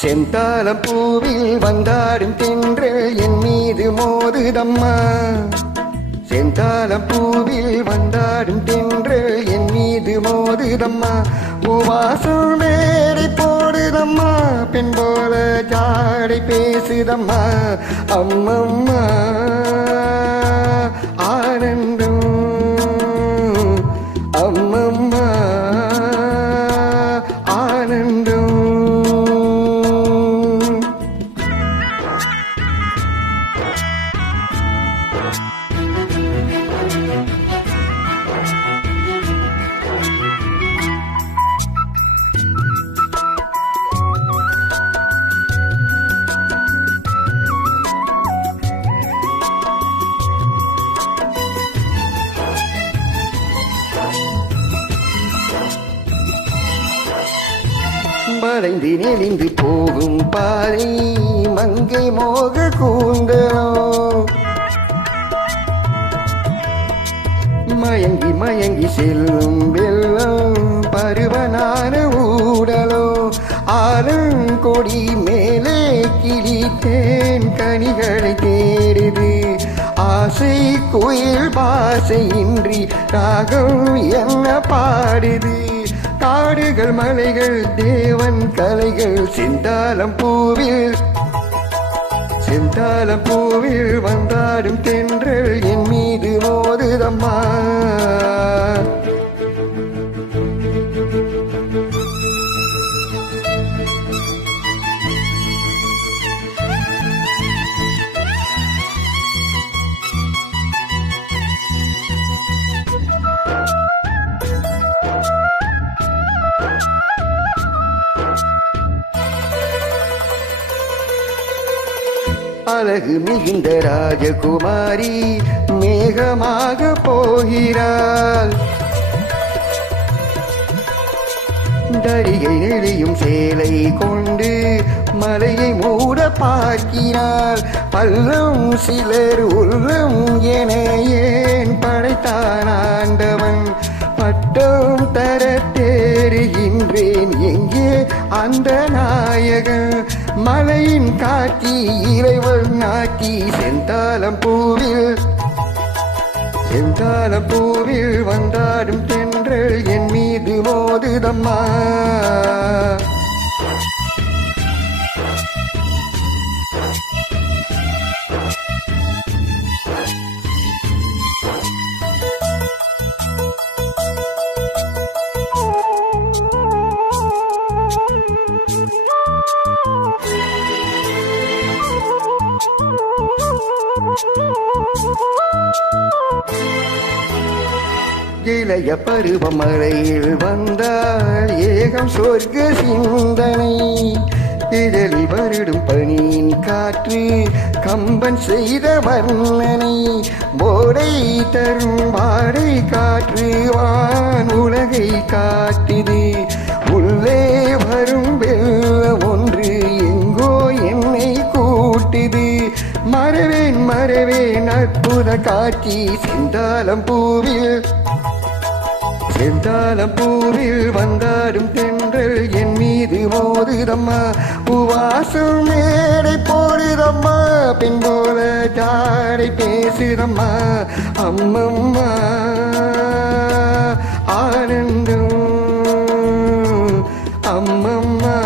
செந்தாளம் பூவில் வந்தாடும் தென்றல் என் மீது மோதுதம்மா. செந்தாளம் பூவில் வந்தாடும் தென்றல் என் மீது மோதுதம்மா. பூவாசம் மேடை போடுதம்மா, பெண் போல ஜாடை பேசுதம்மா. அம்மம்மா ஆனந்தம், அம்மம்மா ஆனந்தம். மறைந்து நெளிந்து போகும் பாறை மங்கை மோக கூந்தலோ, மயங்கி மயங்கி செல்லும் வெள்ளம் பருவனான ஊடலோ. ஆலங்கொடி மேலே கிளித்தேன் கனிகளை தேடுது, ஆசை குயில் பாசையின்றி ராகம் என்ன பாடுது. காடுகள் மலைகள் தேவன் கலைகள் செந்தாளம் பூவில், செந்தாளம் பூவில் வந்தாடும் தென்றல் என் மீது மோதுதம்மா. அழகு மிகுந்த ராஜகுமாரி மேகமாக போகிறாள், தரிகை நெளியும் சேலை கொண்டு மலையை மூட பார்க்கிறாள். பல்லும் சிலர் உள்ளம் என ஏன் படைத்தான் ஆண்டவன், பட்டம் தர தேறுகின்றேன் எங்கே அந்த நாயகன். மலையின் காட்சி இறைவன் நாட்டி செந்தாளம் பூவில், செந்தாளம் பூவில் வந்தாடும் தென்றல் என் மீது மோதுதம்மா. இளைய பருவமழையில் வந்தால் ஏகம் சொர்க்க சிந்தனை, இதழில் வருடும் பனியின் காற்று கம்பன் செய்த வர்ணனை. போடை தரும் வாடை காற்று வான் உலகை காட்டுது, உள்ளே வரும் வெள்ளம் ஒன்று எங்கோ என்னை கூட்டுது. மறவேன் மறவேன் அற்புத காட்சி செந்தாளம் பூவில், செந்தாளம் பூவில் வந்தாடும் தென்றல் என் மீது மோதுதம்மா. பூவாசம் மேடை போடுதம்மா, பெண் போல ஜாடை பேசுதம்மா. அம்மம்மா ஆனந்தம், அம்மம்மா